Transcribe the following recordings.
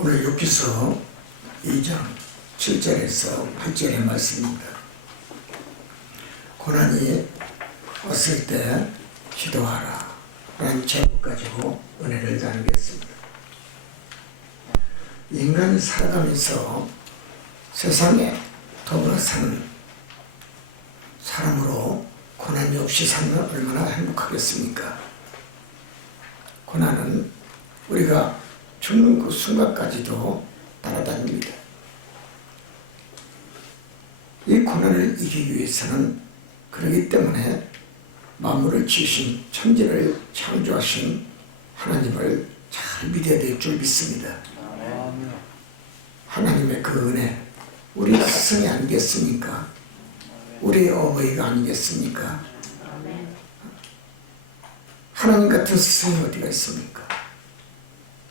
오늘 욥기서 2장 7절에서 8절의 말씀입니다. 고난이 왔을 때 기도하라 라는 제목 가지고 은혜를 나누겠습니다. 인간이 살아가면서 세상에 더불어 사는 사람으로 고난이 없이 살면 얼마나 행복하겠습니까? 고난은 우리가 죽는 그 순간까지도 따라다닙니다. 이 고난을 이기기 위해서는 그렇기 때문에 만물을 지으신 천지를 창조하신 하나님을 잘 믿어야 될 줄 믿습니다. 하나님의 그 은혜, 우리 스승이 아니겠습니까? 우리의 어머니가 아니겠습니까? 하나님 같은 스승이 어디가 있습니까?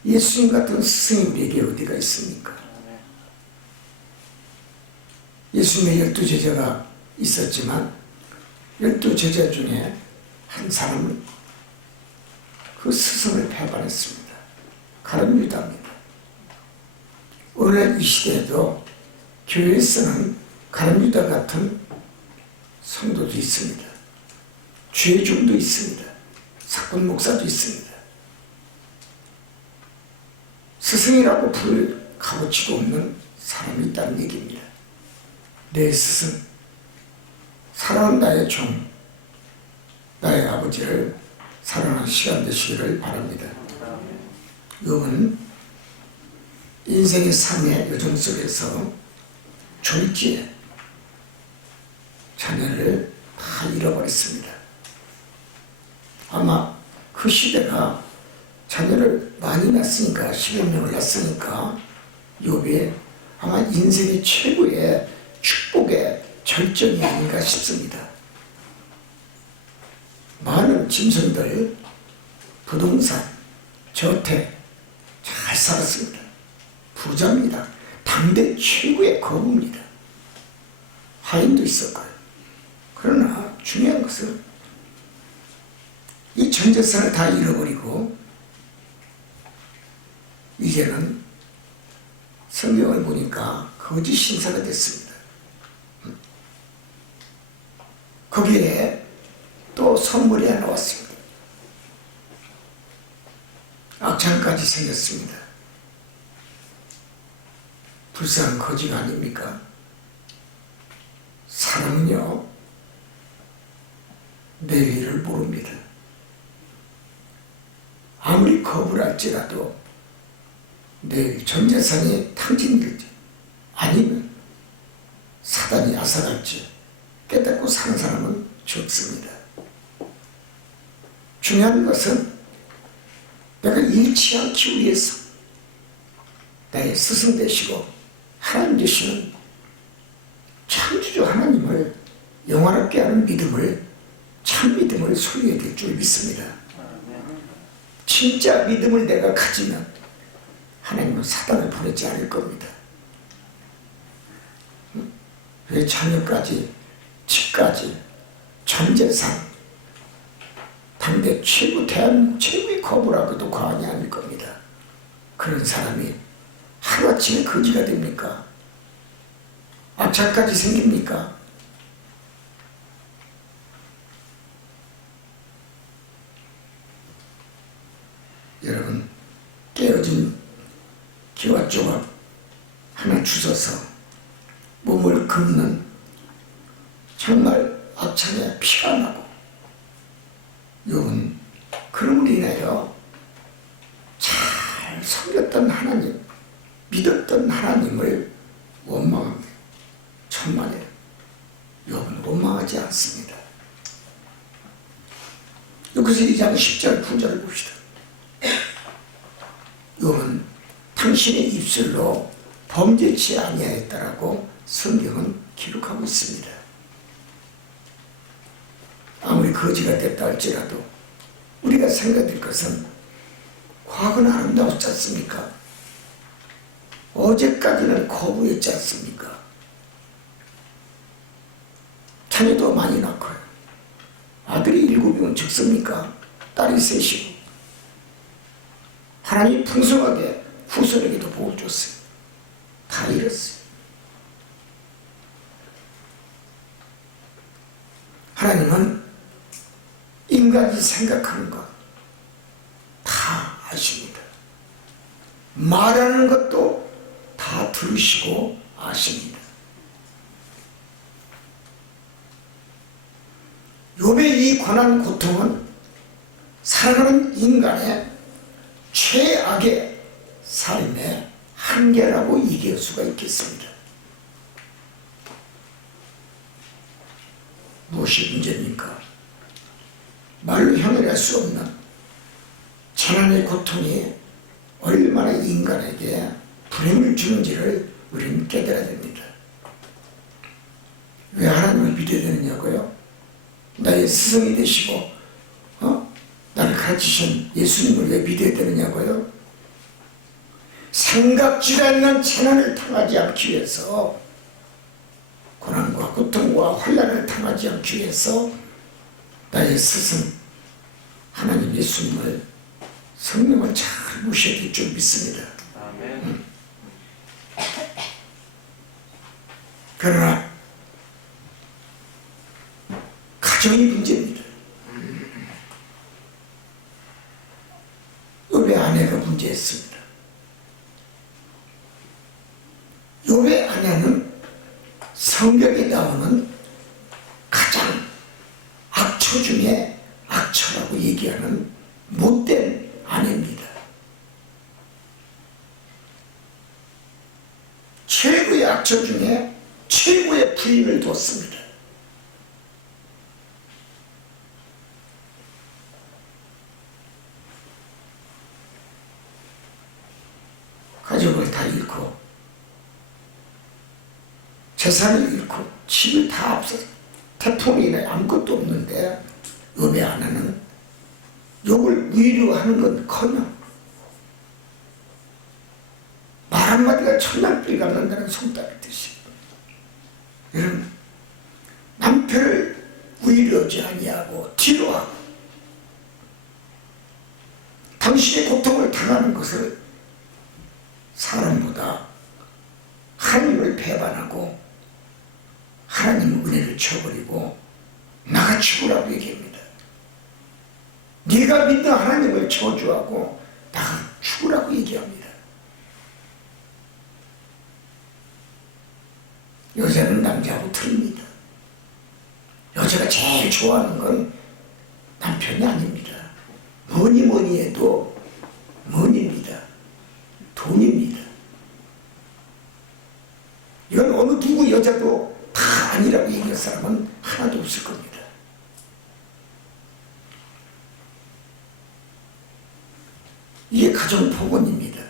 예수님 같은 스승이 우리에게 어디가 있습니까? 예수님의 12제자가 있었지만 12제자 중에 한 사람은 그 스승을 배반했습니다. 가룟 유다입니다. 오늘 이 시대에도 교회에서는 가룟 유다 같은 성도도 있습니다. 죄종도 있습니다. 사건 목사도 있습니다. 스승이라고 부를 값어치도 없는 사람이 있다는 얘기입니다. 내 스승, 사랑하는 나의 종, 나의 아버지를 사랑하는 시간 되시기를 바랍니다. 욥은 인생의 삶의 여정 속에서 졸지에 자녀를 다 잃어버렸습니다. 아마 그 시대가 자녀를 많이 낳았으니까 10여 명을 낳았으니까 욥이 아마 인생의 최고의 축복의 절정이 아닌가 싶습니다. 많은 짐승들, 부동산, 저택 잘 살았습니다. 부자입니다. 당대 최고의 거부입니다. 하인도 있었고요. 그러나 중요한 것은 이 전 재산을 다 잃어버리고 이제는 성경을 보니까 거짓 신사가 됐습니다. 거기에 또 선물이 하나 왔습니다. 악창까지 생겼습니다. 불쌍한 거지가 아닙니까? 사람은요, 내일 일을 모릅니다. 아무리 거부를 할지라도 내일 전 재산이 탕진될지 아니면 사단이 앗아갈지 깨닫고 사는 사람은 적습니다. 중요한 것은 내가 잃지 않기 위해서 나의 스승 되시고 하나님 되시는 창조주 하나님을 영원하게 하는 믿음을, 참 믿음을 소유해야 될 줄 믿습니다. 진짜 믿음을 내가 가지면 하나님은 사단을 보내지 않을 겁니다. 왜 자녀까지, 집까지, 전 재산, 당대 최고, 대한민국 최고의 거부라고도 과언이 아닐 겁니다. 그런 사람이 하루아침에 거지가 됩니까? 악착까지 생깁니까? 여러분, 깨어진 기와 조각 하나 주셔서 몸을 긁는 정말 악창에 피가 나고 욥은 그럼으로 인하여 잘 섬겼던 하나님, 믿었던 하나님을 원망합니다. 천만에 욥은 원망하지 않습니다. 여기서 2장 10절 9절을 봅시다. 욥은 당신의 입술로 범죄치 아니하였다라고 성경은 기록하고 있습니다. 아무리 거지가 됐다 할지라도 우리가 생각할 것은 과거는 아름다웠지 않습니까? 어제까지는 거부했지 않습니까? 자녀도 많이 낳고요. 아들이 7이면 적습니까? 딸이 셋이고 하나님 풍성하게 후손에게도 복을 줬어요. 다 잃었어요. 하나님은 인간이 생각하는 것 다 아십니다. 말하는 것도 다 들으시고 아십니다. 욥의 이 고난 고통은 살아가는 인간의 최악의 삶의 한계라고 얘기할 수가 있겠습니다. 무엇이 문제입니까? 말로 형용할 수 없는 재난의 고통이 얼마나 인간에게 불행을 주는지를 우리는 깨달아야 됩니다. 왜 하나님을 믿어야 되느냐고요? 나의 스승이 되시고 나를 가르치신 예수님을 왜 믿어야 되느냐고요? 생각지 않는 재난을 당하지 않기 위해서, 고난과 고통과 혼란을 당하지 않기 위해서 나의 스승 하나님 예수님을, 성령을 잘 모셔야 될 줄 믿습니다. 아멘. 그러나 가정이 문제입니다. 욥의 아내가 문제였습니다. 욥의 아내는 성경에 나오는 가장 악처 중에 악처라고 얘기하는 못된 아내입니다. 최고의 악처 중에 최고의 부인을 뒀습니다. 가족을 다 잃고 재산을 잃고 집을 다 없어 태풍이나 아무것도 없는데 욥의 아내는 욥을 위로하는 건커녕 말 한마디가 천냥불이 감는다는 송따르듯이 여러분, 남편을 위로하지 아니하고 뒤로하고 당신의 고통을 당하는 것을 사람보다 하나님을 배반하고 하나님 은혜를 쳐버리고 나가 죽으라고 얘기합니다. 네가 믿는 하나님을 저주하고 나가 죽으라고 얘기합니다. 여자는 남자하고 틀립니다. 여자가 제일 좋아하는 건 남편이 아닙니다. 뭐니 해도 money입니다. 돈입니다. 이건 어느 누구 여자도 다 아니라고 얘기할 사람은 하나도 없을 겁니다. 이게 가정 복원입니다.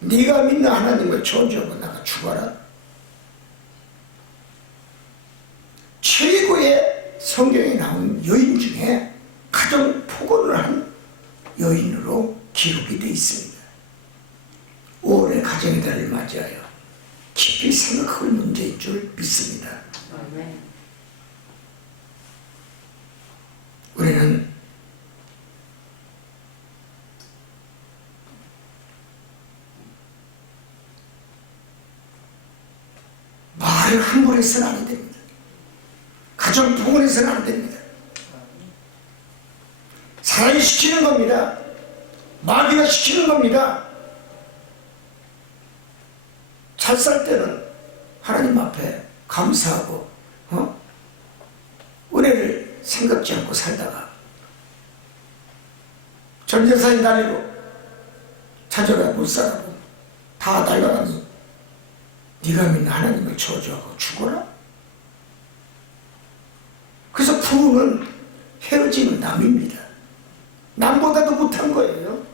네가 믿는 하나님을 저주하고 나가 죽어라. 최고의 성경에 나온 여인 중에 가정 복원을 한 여인으로 기록이 되어 있습니다. 5월의 가정의 달을 맞이하여 깊이 생각할 문제인 줄 믿습니다. 아멘. 우리는 말을 함부로 해서는 안 됩니다. 가정 복원해서는 안 됩니다. 사람이 시키는 겁니다. 마귀가 시키는 겁니다. 잘 살 때는 하나님 앞에 감사하고 은혜를 생각지 않고 살다가 전 재산이 날리고 찾아가 못 살아고 다 날라가니 네가 믿는 하나님을 저주하고 죽어라. 그래서 부부는 헤어지는 남입니다. 남보다도 못한 거예요.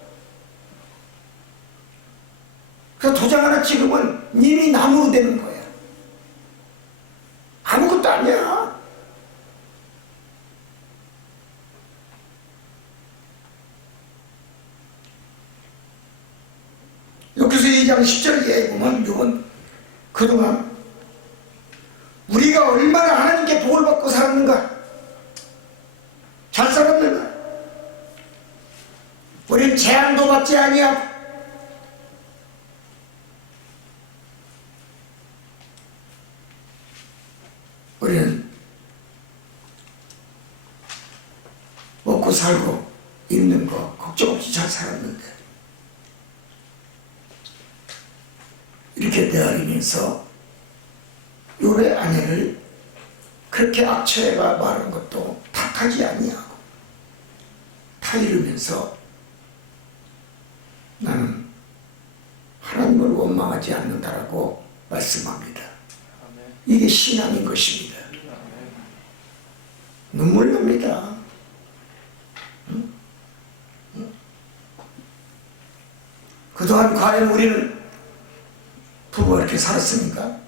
그래서 도장 하나 찍으면 님이 남으로 되는 거야. 아무것도 아니야. 여기서 2장 10절에 보면 욥은 그동안 우리가 얼마나 하나님께 복을 받고 살았는가, 잘 살았는가, 우리는 재앙도 받지 아니하고 우리는 먹고 살고 입는 거 걱정 없이 잘 살았는데 이렇게 내어리면서 요래 아내를 그렇게 악처해가 말한 것도 탓하지 아니하고 다 이루면서 나는 하나님을 원망하지 않는다라고 말씀합니다. 이게 신앙인 것입니다. 눈물 납니다. 그동안 과연 우리는 부부가 이렇게 살았습니까?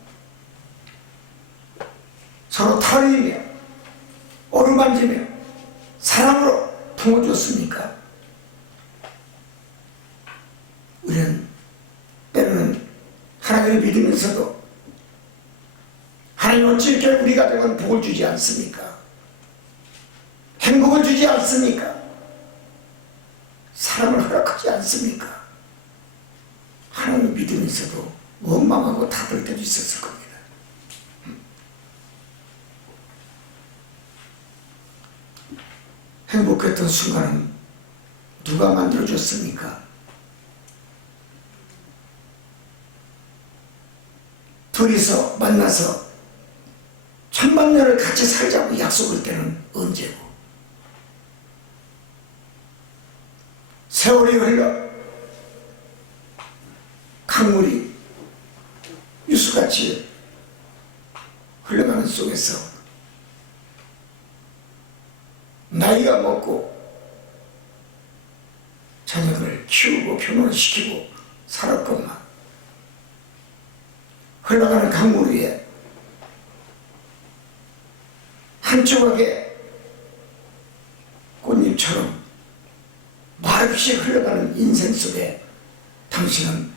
서로 타리며 어루만지며 사랑으로 품어줬습니까? 우리는 때로는 하나님을 믿으면서도 하나님 어찌 이렇게 우리 가정은 복을 주지 않습니까? 행복을 주지 않습니까? 사랑을 허락하지 않습니까? 하나님을 믿으면서도 원망하고 답을 때도 있었을 겁니다. 행복했던 순간은 누가 만들어줬습니까? 둘이서 만나서 천만년을 같이 살자고 약속할 때는 언제고? 세월이 흘러 강물이 유수같이 흘러가는 속에서 나이가 먹고 자녀를 키우고 결혼시키고 살았건만 흘러가는 강물 위에 한 조각의 꽃잎처럼 말없이 흘러가는 인생 속에 당신은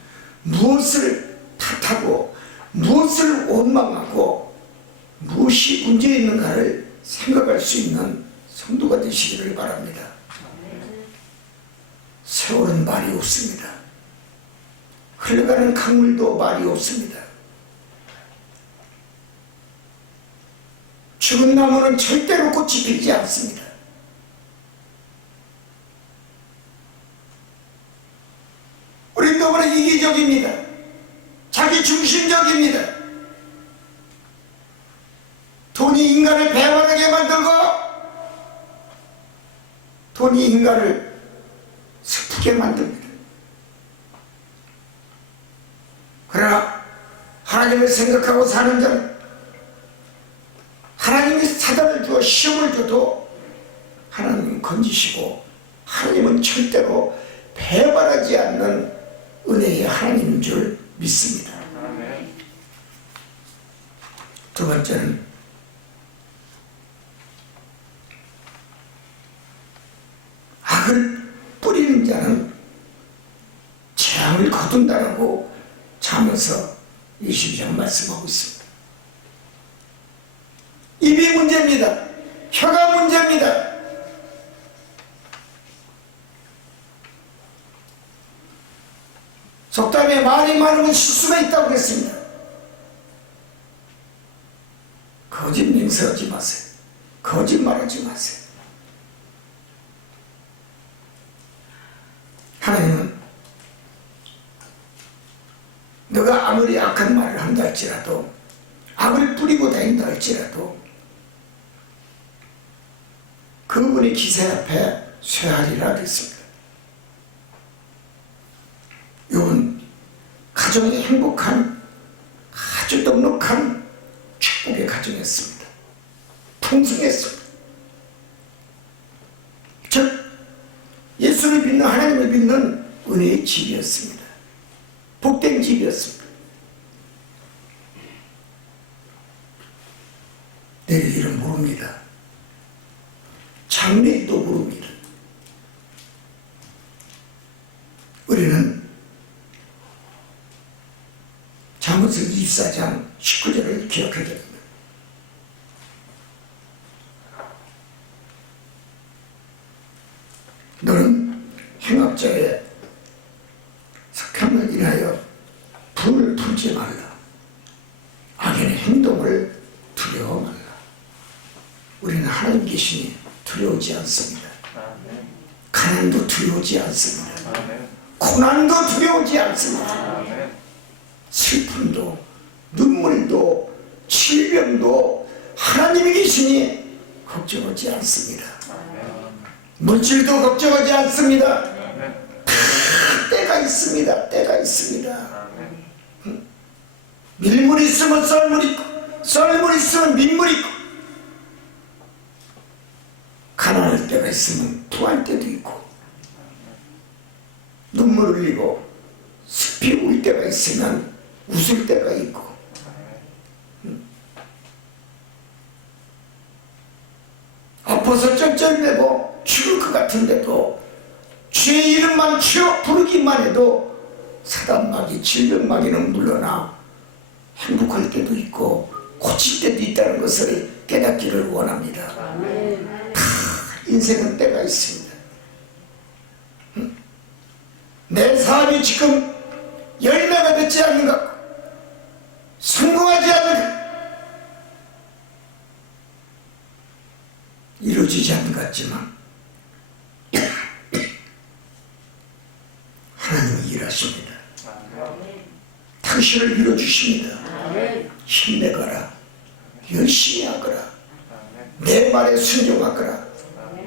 무엇을 탓하고 무엇을 원망하고 무엇이 문제 있는가를 생각할 수 있는 성도가 되시기를 바랍니다. 세월은 말이 없습니다. 흘러가는 강물도 말이 없습니다. 죽은 나무는 절대로 꽃이 피지 않습니다. 우린 너무나 이기적입니다. 자기 중심적입니다. 돈이 인간을 배반하게 만들고 돈이 인간을 슬프게 만듭니다. 그러나 하나님을 생각하고 사는 자는 하나님이 사단을 주어 시험을 줘도 하나님은 건지시고 하나님은 절대로 배반하지 않는 은혜의 하나님인 줄 믿습니다. 두 번째는 악을 뿌리는 자는 재앙을 거둔다라고 잠언서 22장 말씀하고 있습니다. 입이 문제입니다. 혀가 문제입니다. 속담에 말이 많으면 실수가 있다고 그랬습니다. 거짓 맹세하지 마세요. 거짓말하지 마세요. 하나님은 너가 아무리 악한 말을 한다 할지라도 악을 뿌리고 다닌다 할지라도 그분의 기세 앞에 쇠하리라 그랬습니다. 이건 가정이 행복한 아주 넉넉한 축복의 가정이었습니다. 풍성했습니다. 즉 예수를 믿는 하나님을 믿는 은혜의 집이었습니다. 복된 집이었습니다. 내일 일은 모릅니다. 장래도 모릅니다. 우리는 잠언서 24장 19절을 기억해야 됩니다. 너는 행악자의 석함을 인하여 분을 풀지 말라. 악인의 행동을 두려워 말라. 하나님 계시니 두려우지 않습니다. 가난도 두려우지 않습니다. 고난도 두려우지 않습니다. 슬픔도 눈물도 질병도 하나님이 계시니 걱정하지 않습니다. 물질도 걱정하지 않습니다. 다 때가 있습니다. 때가 있습니다. 밀물 있으면 썰물 있고 썰물 있으면 민물 있고 가난할 때가 있으면 부할 때도 있고 눈물 흘리고 숲이 울 때가 있으면 웃을 때가 있고 아파서 쩔쩔매고 죽을 것 같은데도 주의 이름만 치어 부르기만 해도 사단마귀 질병마귀는 물러나 행복할 때도 있고 고칠 때도 있다는 것을 깨닫기를 원합니다. 다 인생은 때가 있습니다. 내 사업이 지금 열매가 맺지 않는 것 같고 성공하지 않는 것 이루어지지 않는 것 같지만 하나님이 일하십니다. 당신을 이루어주십니다. 힘내거라. 열심히 하거라. 내 말에 순종하거라.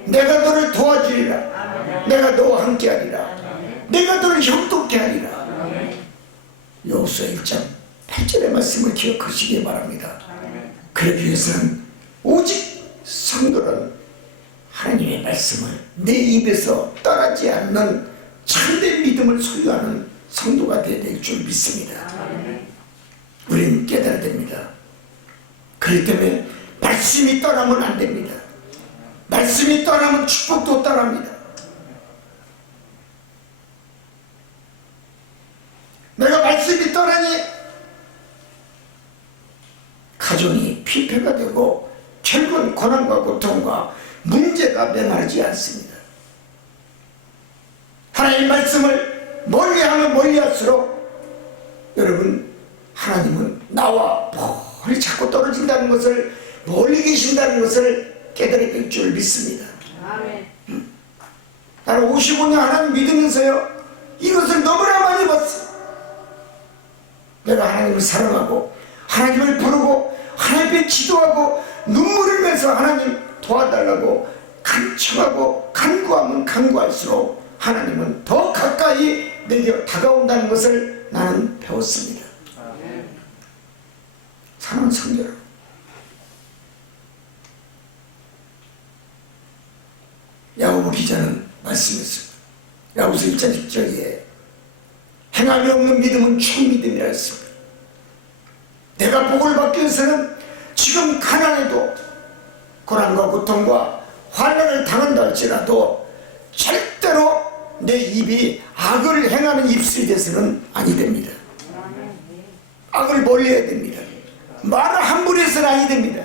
내가 너를 도와주리라. 내가 너와 함께하리라. 내가 너를 형통케 하리라. 여호수아 1장 8절의 말씀을 기억하시기 바랍니다. 그러기 위해서는 오직 성도는 하나님의 말씀을 내 입에서 떠나지 않는 참된 믿음을 소유하는 성도가 되어야 될 줄 믿습니다. 우리는 깨달아야 됩니다. 그렇기 때문에 말씀이 떠나면 안 됩니다. 말씀이 떠나면 축복도 떠납니다. 내가 말씀이 떠나니 가정이 피폐가 되고 결국은 고난과 고통과 문제가 맹하지 않습니다. 하나님의 말씀을 멀리하면 멀리할수록 여러분 하나님은 나와 멀리 자꾸 떨어진다는 것을 멀리 계신다는 것을 깨달아야 될 줄 믿습니다. 나는 55년 하나님 믿으면서요 이것을 너무나 많이 봤어요. 내가 하나님을 사랑하고 하나님을 부르고 하나님께 기도하고 눈물을 흘면서 하나님 도와달라고 간청하고 간구하면 간구할수록 하나님은 더 가까이 내게 다가온다는 것을 나는 배웠습니다. 사랑하는 성도 여러분, 야고보 기자는 말씀했습니다. 야고보서 1장 10절에 행함이 없는 믿음은 총믿음이라 했습니다. 내가 복을 받기 위해서는 지금 가난해도 고난과 고통과 환난을 당한다 할지라도 절대로 내 입이 악을 행하는 입술이 돼서는 아니 됩니다. 악을 멀리해야 됩니다. 말을 함부로 해서는 아니 됩니다.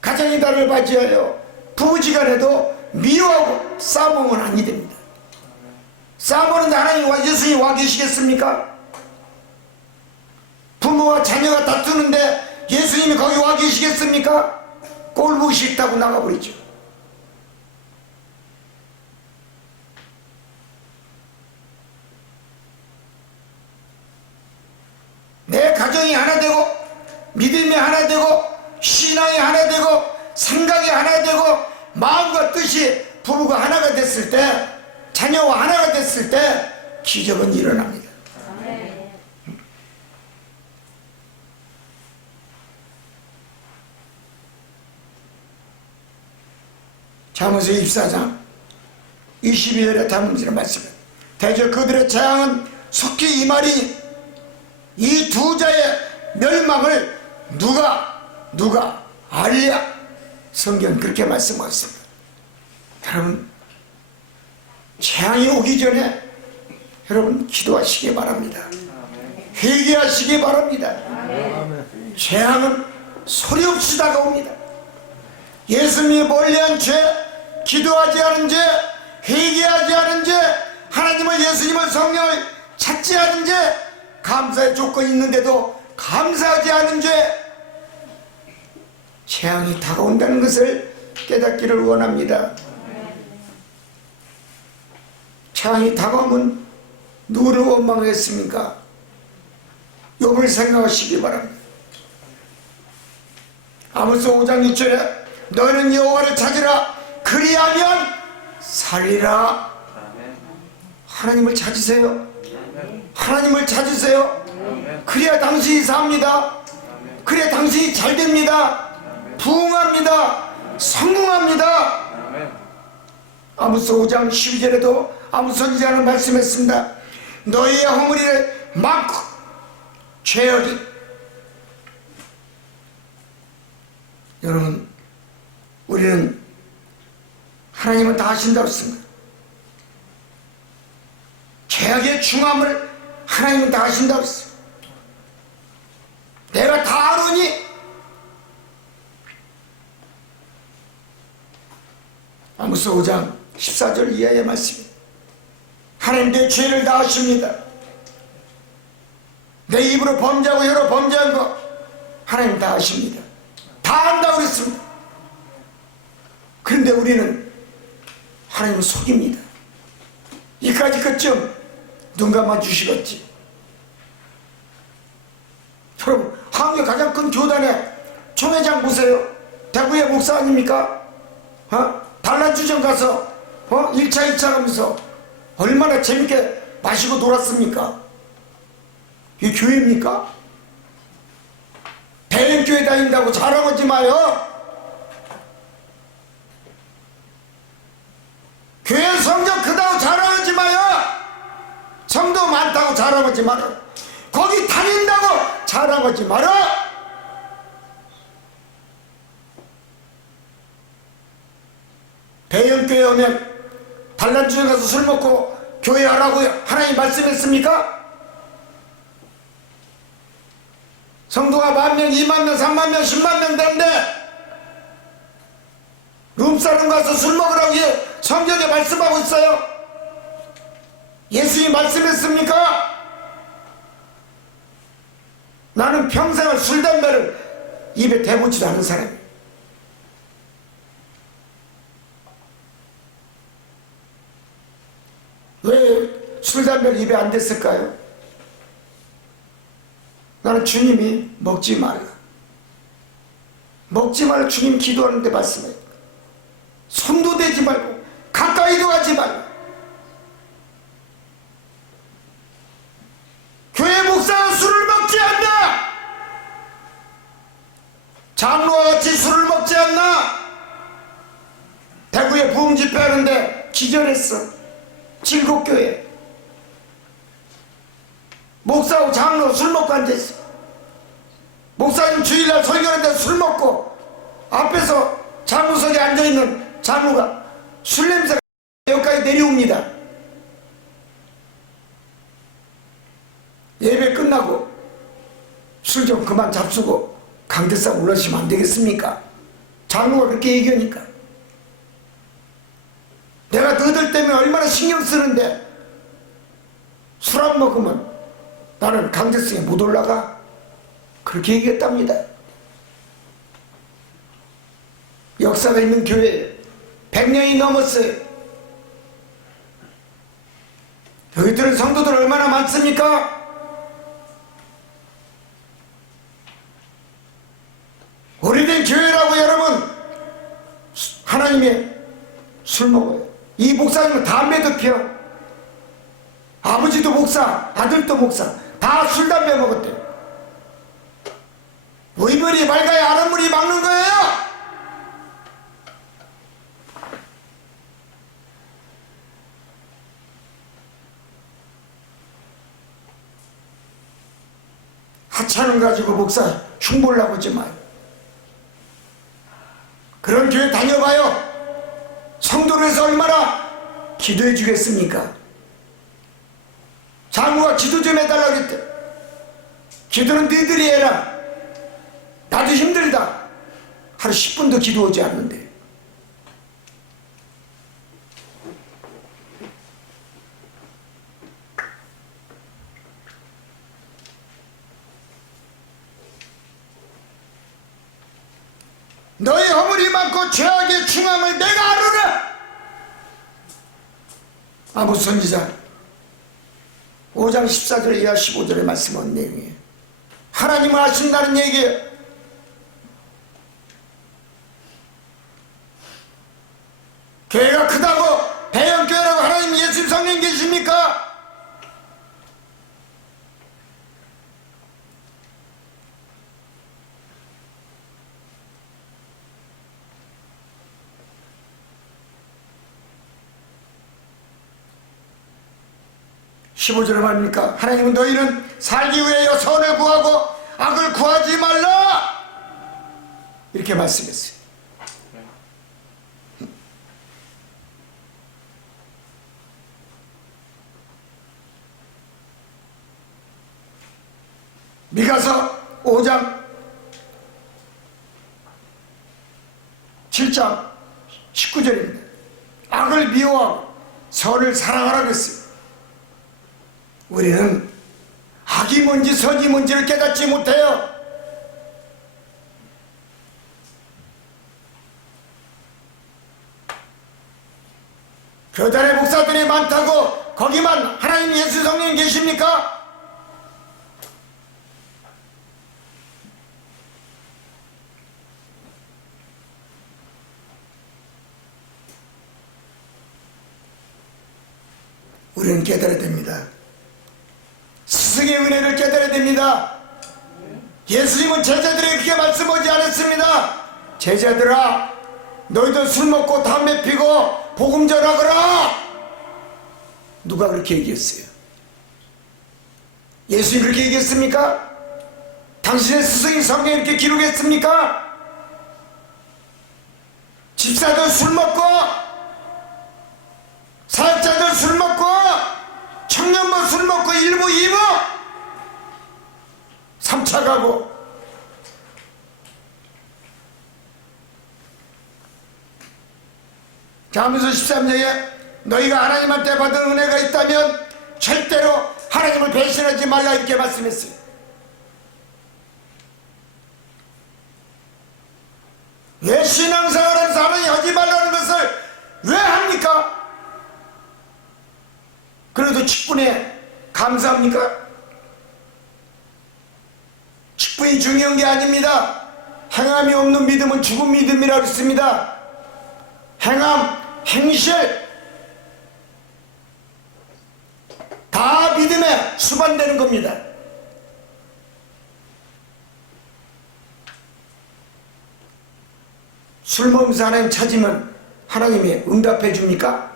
가정이 나를 맞이하여 부부지간에도 미워하고 싸움은 아니 됩니다. 싸움하는데 하나님 예수님이 와 계시겠습니까? 부모와 자녀가 다투는데 예수님이 거기 와 계시겠습니까? 꼴보기 싫다고 나가버리죠. 내 가정이 하나 되고 믿음이 하나 되고 신앙이 하나 되고 생각이 하나 되고 마음과 뜻이 부부가 하나가 됐을 때 자녀와 하나가 됐을 때 기적은 일어납니다. 잠언서 24장 22절에 담음지는 말씀은 대저 그들의 재앙은 속히 임하리니 이 두 자의 멸망을 누가 알랴. 성경 그렇게 말씀하고 있습니다. 여러분 재앙이 오기 전에 여러분 기도하시기 바랍니다. 회개하시기 바랍니다. 재앙은 소리 없이 다가옵니다. 예수님이 멀리한 죄, 기도하지 않은 죄, 회개하지 않은 죄, 하나님을 예수님을 성령을 찾지 않은 죄, 감사의 조건이 있는데도 감사하지 않은 죄, 재앙이 다가온다는 것을 깨닫기를 원합니다. 재앙이 다가오면 누구를 원망하겠습니까? 욥을 생각하시기 바랍니다. 아모스 5장 6절에 너는 여호와를 찾으라 그리하면 살리라. 하나님을 찾으세요. 하나님을 찾으세요. 그래야 당신이 삽니다. 그래야 당신이 잘 됩니다. 부흥합니다. 성공합니다. 아모스 5장 12절에도 아모스 선지자는 말씀했습니다. 너희의 허물이 많고 죄악이. 여러분, 우리는 하나님은 다 하신다고 했습니다. 죄악의 중함을 하나님은 다 하신다고 했습니다. 내가 다 아노니. 아모스 5장 14절 이하의 말씀입니다. 하나님 내 죄를 다 아십니다. 내 입으로 범죄하고 혀로 범죄한 거 하나님 다 아십니다. 다 안다고 그랬습니다. 그런데 우리는 하나님을 속입니다. 이까지 끝쯤 눈 감아 주시겠지. 여러분, 한국의 가장 큰 교단의 총회장 보세요. 대구의 목사 아닙니까? 단란주점 가서 1차 2차 하면서 얼마나 재밌게 마시고 놀았습니까? 이게 교회입니까? 대형교회 다닌다고 자랑하지 마요. 교회 성적 크다고 자랑하지 마요. 성도 많다고 자랑하지 마라. 거기 다닌다고 자랑하지 마라. 대형교회 오면 단란주에 가서 술 먹고 교회하라고 하나님 말씀했습니까? 성도가 10,000명, 20,000명, 30,000명, 100,000명 되는데 룸사롱 가서 술 먹으라고 성경에 말씀하고 있어요. 예수님이 말씀했습니까? 나는 평생을 술, 담배를 입에 대보지도 않은 사람이에요. 왜 술, 담배를 입에 안 댔을까요? 나는 주님이 먹지 말라. 먹지 말라 주님 기도하는데 말씀해요. 손도 대지 말고 가까이도 가지 말라. 교회 목사는 술을 먹지 않나? 장로와 같이 술을 먹지 않나? 대구에 부흥 집회하는데 기절했어. 7교회 목사하고 장로 술 먹고 앉아있어. 목사님 주일날 설교하는데 술 먹고 앞에서 장로석에 앉아있는 장로가 술 냄새가 여기까지 내려옵니다. 예배 끝나고 술 좀 그만 잡수고 강대상 올라시면 안 되겠습니까? 장로가 그렇게 얘기하니까. 내가 너희들 때문에 얼마나 신경 쓰는데 술 안 먹으면 나는 강대상에 못 올라가. 그렇게 얘기했답니다. 역사가 있는 교회에 100년이 넘었어요. 너희들은 성도들 얼마나 많습니까? 오래된 교회라고 여러분 하나님의 술 먹어요. 이 목사님은 담배도 피워. 아버지도 목사, 아들도 목사, 다 술, 담배 먹었대요. 의물이 맑아야 아는 물이 막는 거예요. 하찮은 가지고 목사 흉보려고 하지 마요. 그런 교회 다녀봐요. 성도를 해서 얼마나 기도해 주겠습니까? 장로가 기도 좀 해달라고 했대. 기도는 너희들이 해라. 나도 힘들다. 하루 10분도 기도하지 않는데. 너희 허물이 많고 죄악의 중함을 내가 아노라. 아모스 선지자 5장 14절 이하 15절의 말씀은 내용이에요. 하나님을 아신다는 얘기예요. 교회가 크다고 배영교회라고 하나님 예수님 성령 계십니까? (15절에) 말입니까? 하나님은 너희는 살기 위하여 선을 구하고 악을 구하지 말라 이렇게 말씀했어요. 미가서 5장 7장 19절입니다. 악을 미워하고 선을 사랑하라 그랬어요. 우리는 악이 뭔지 선이 뭔지를 깨닫지 못해요. 교단의 목사들이 많다고 거기만 하나님 예수 성령 계십니까? 우리는 깨달아야 됩니다. 스승의 은혜를 깨달아야 됩니다. 예수님은 제자들에게 그렇게 말씀하지 않았습니다. 제자들아, 너희도 술 먹고 담배 피고 복음 전하거라. 누가 그렇게 얘기했어요? 예수님이 그렇게 얘기했습니까? 당신의 스승이 성경에 이렇게 기록했습니까? 집사도 술 먹고 사역자들 술 먹고 청년부 술 먹고 1부 2부 3차 가고 자 하면서 13절에 너희가 하나님한테 받은 은혜가 있다면 절대로 하나님을 배신하지 말라 이렇게 말씀했어요. 왜 신앙생활을 하나님 하지 말라는 것을 왜 합니까? 그래도 직분에 감사합니까? 직분이 중요한 게 아닙니다. 행함이 없는 믿음은 죽은 믿음이라고 했습니다. 행함, 행실 다 믿음에 수반되는 겁니다. 술 먹으면서 하나님 찾으면 하나님이 응답해 줍니까?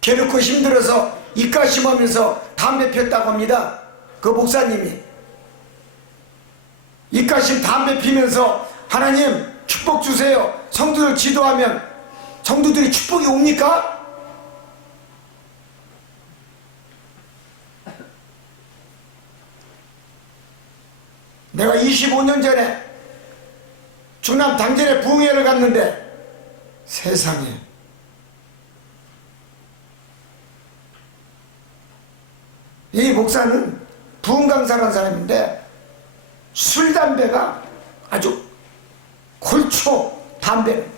괴롭고 힘들어서 입가심하면서 담배 폈다고 합니다. 그 목사님이 입가심 담배 피면서 하나님 축복 주세요 성도들 지도하면 성도들이 축복이 옵니까? 내가 25년 전에 충남 당진에 부흥회를 갔는데 세상에 이 목사는 부흥 강사라는 사람인데 술 담배가 아주 골초 담배는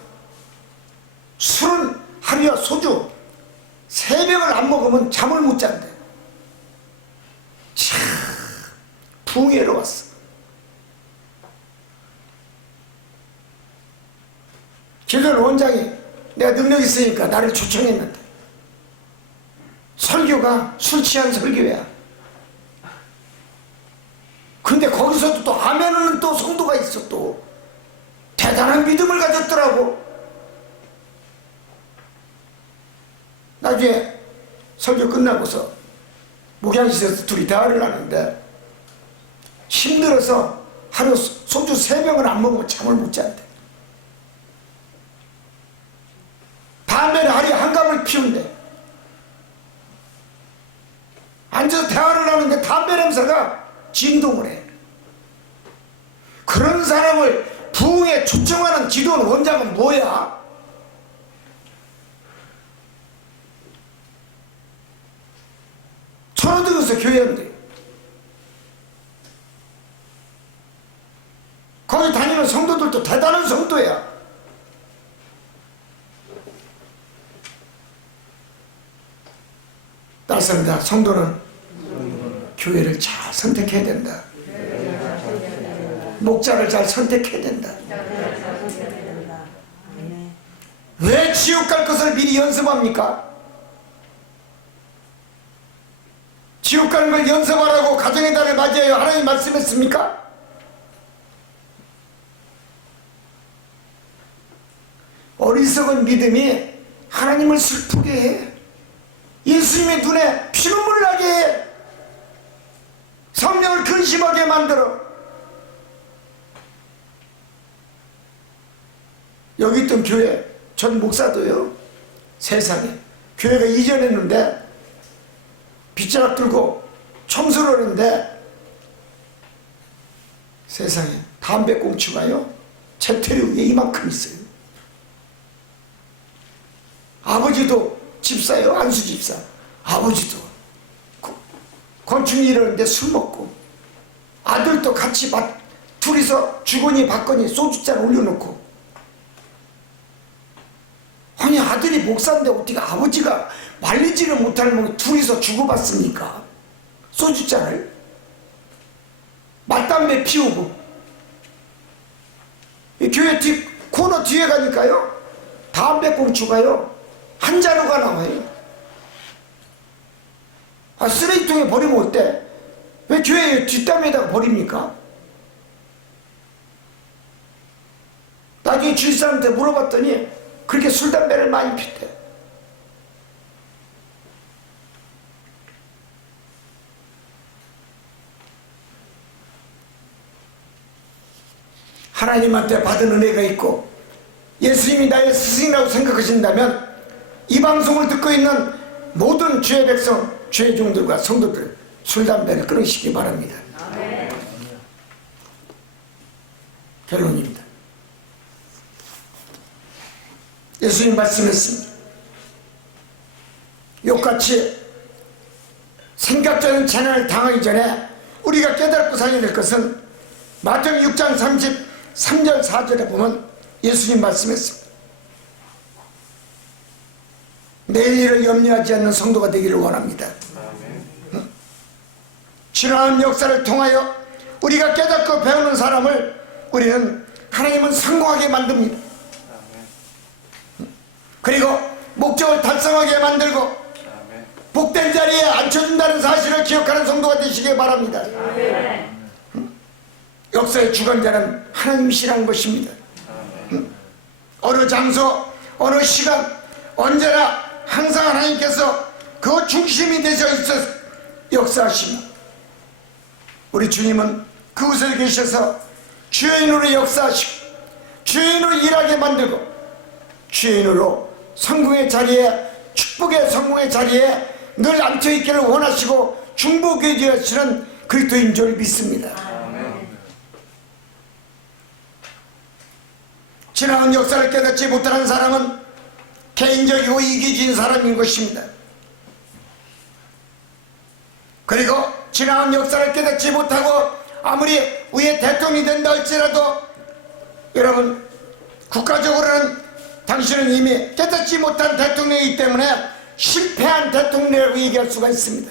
술은 하루에 소주 3병을 안 먹으면 잠을 못 잔대. 참 부흥회로 왔어. 기존 원장이 내가 능력 있으니까 나를 초청했는데 설교가 술 취한 설교야. 근데 거기서도 또 아멘은 또 성도가 있어. 또 대단한 믿음을 가졌더라고. 나중에 설교 끝나고서 목양실에서 둘이 대화를 하는데 힘들어서 하루 소주 3병을 안 먹으면 잠을 못 잔대. 담배를 하루에 한 갑을 피운대. 앉아서 대화를 하는데 담배 냄새가 진동을 해. 그런 사람을 부흥에 초청하는 기도원 원장은 뭐야? 천호동에서 교회인데 거기 다니는 성도들도 대단한 성도야. 따라서 성도는 교회를 잘 선택해야 된다. 목자를 잘 선택해야 된다. 왜 지옥 갈 것을 미리 연습합니까? 지옥 가는 걸 연습하라고 가정의 달을 맞이하여 하나님 말씀했습니까? 어리석은 믿음이 하나님을 슬프게 해. 예수님의 눈에 피눈물 나게 해. 성령을 근심하게 만들어. 여기 있던 교회 전 목사도요, 세상에 교회가 이전했는데 빗자락 들고 청소를 하는데 세상에 담배꽁초가요 재태리 위에 이만큼 있어요. 아버지도 집사예요. 안수 집사. 아버지도 건축 일하는데 술 먹고, 아들도 같이 둘이서 주거니 받거니 소주잔 올려놓고. 아니 아들이 목사인데 어떻게 아버지가 말리지를 못하는 둘이서 주고받습니까? 소주잔을 맞담배 피우고. 이 교회 코너 뒤에 가니까요 담배꽁초가요 한 자루가 나와요. 아, 쓰레기통에 버리면 어때? 왜 교회 뒷담에다가 버립니까? 나중에 주위 사람한테 물어봤더니 그렇게 술, 담배를 많이 피대. 하나님한테 받은 은혜가 있고 예수님이 나의 스승이라고 생각하신다면 이 방송을 듣고 있는 모든 주의 백성, 주의 종들과 성도들 술, 담배를 끊으시기 바랍니다. 아멘. 결론입니다. 예수님 말씀했습니다. 욕같이 생각자는 재난을 당하기 전에 우리가 깨닫고 살아야 될 것은 마태복음 6장 33절 4절에 보면 예수님 말씀했습니다. 내일 일을 염려하지 않는 성도가 되기를 원합니다. 응? 지나간 역사를 통하여 우리가 깨닫고 배우는 사람을 우리는 하나님은 성공하게 만듭니다. 그리고 목적을 달성하게 만들고 복된 자리에 앉혀준다는 사실을 기억하는 성도가 되시길 바랍니다. 역사의 주관자는 하나님이시라는 것입니다. 어느 장소, 어느 시간, 언제나 항상 하나님께서 그 중심이 되셔 있어 역사하십니다. 우리 주님은 그곳에 계셔서 주인으로 역사하시고 주인으로 일하게 만들고 주인으로 성공의 자리에, 축복의 성공의 자리에 늘 앉혀있기를 원하시고 중보해 주시는 그리스도인 줄 믿습니다. 지나간 역사를 깨닫지 못하는 사람은 개인적이고 이기주의인 사람인 것입니다. 그리고 지나간 역사를 깨닫지 못하고 아무리 위에 대통령이 된다 할지라도 여러분 국가적으로는 당신은 이미 깨닫지 못한 대통령이기 때문에 실패한 대통령이라고 얘기할 수가 있습니다.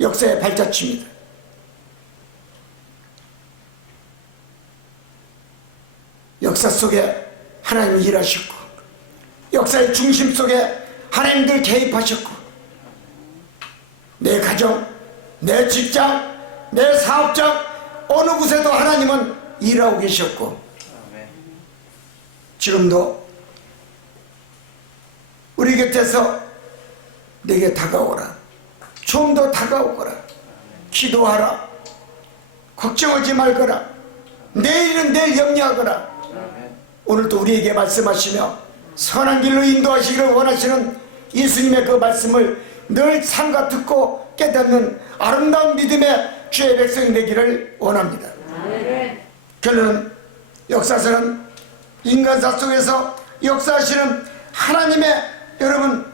역사의 발자취입니다. 역사 속에 하나님이 일하셨고 역사의 중심 속에 하나님들 개입하셨고 내 가정, 내 직장, 내 사업장 어느 곳에도 하나님은 일하고 계셨고 지금도 우리 곁에서 내게 다가오라. 좀 더 다가오거라. 기도하라. 걱정하지 말거라. 내일은 내일 염려하거라. 오늘도 우리에게 말씀하시며 선한 길로 인도하시기를 원하시는 예수님의 그 말씀을 늘 삼가 듣고 깨닫는 아름다운 믿음의 주의 백성이 되기를 원합니다. 결론은 역사서는 인간사 속에서 역사하시는 하나님의 여러분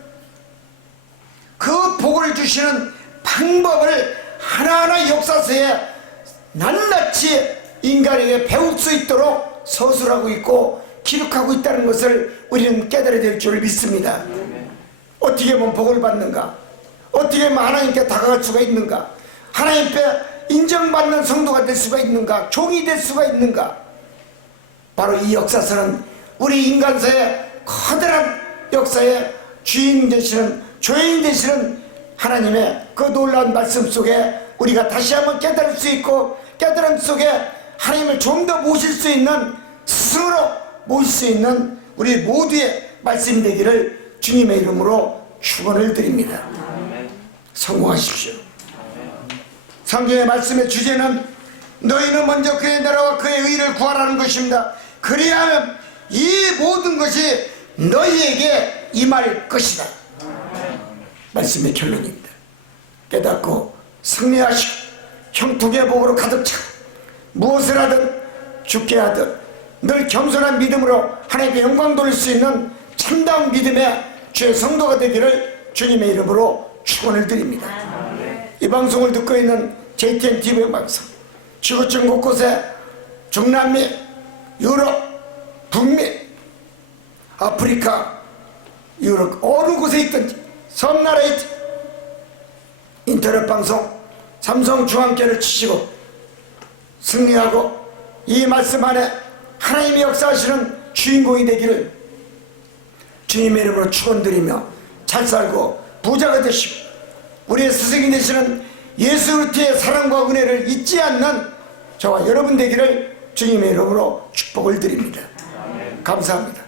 그 복을 주시는 방법을 하나하나 역사서에 낱낱이 인간에게 배울 수 있도록 서술하고 있고 기록하고 있다는 것을 우리는 깨달아야 될 줄 믿습니다. 어떻게 하면 복을 받는가? 어떻게 하면 하나님께 다가갈 수가 있는가? 하나님께 인정받는 성도가 될 수가 있는가? 종이 될 수가 있는가? 바로 이 역사서는 우리 인간사의 커다란 역사의 주인 되시는, 조인 되시는 하나님의 그 놀라운 말씀 속에 우리가 다시 한번 깨달을 수 있고, 깨달음 속에 하나님을 좀 더 모실 수 있는, 스스로 모실 수 있는 우리 모두의 말씀이 되기를 주님의 이름으로 축원을 드립니다. 성공하십시오. 성경의 말씀의 주제는 너희는 먼저 그의 나라와 그의 의를 구하라는 것입니다. 그리하면 이 모든 것이 너희에게 임할 것이다. 말씀의 결론입니다. 깨닫고 승리하시고 형통의 복으로 가득 차고 무엇을 하든 죽게 하든 늘 겸손한 믿음으로 하나님께 영광 돌릴 수 있는 참다운 믿음의 주의 성도가 되기를 주님의 이름으로 축원을 드립니다. 이 방송을 듣고 있는 JTN TV 방송, 지구촌 곳곳에 중남미, 유럽, 북미, 아프리카, 유럽 어느 곳에 있든지 섬나라에 있든지 인터넷 방송 삼성중앙교회를 치시고 승리하고 이 말씀 안에 하나님의 역사하시는 주인공이 되기를 주님의 이름으로 축원드리며 잘 살고 부자가 되시고 우리의 스승이 되시는 예수 그리스도의 사랑과 은혜를 잊지 않는 저와 여러분 되기를 주님의 이름으로 축복을 드립니다. 감사합니다.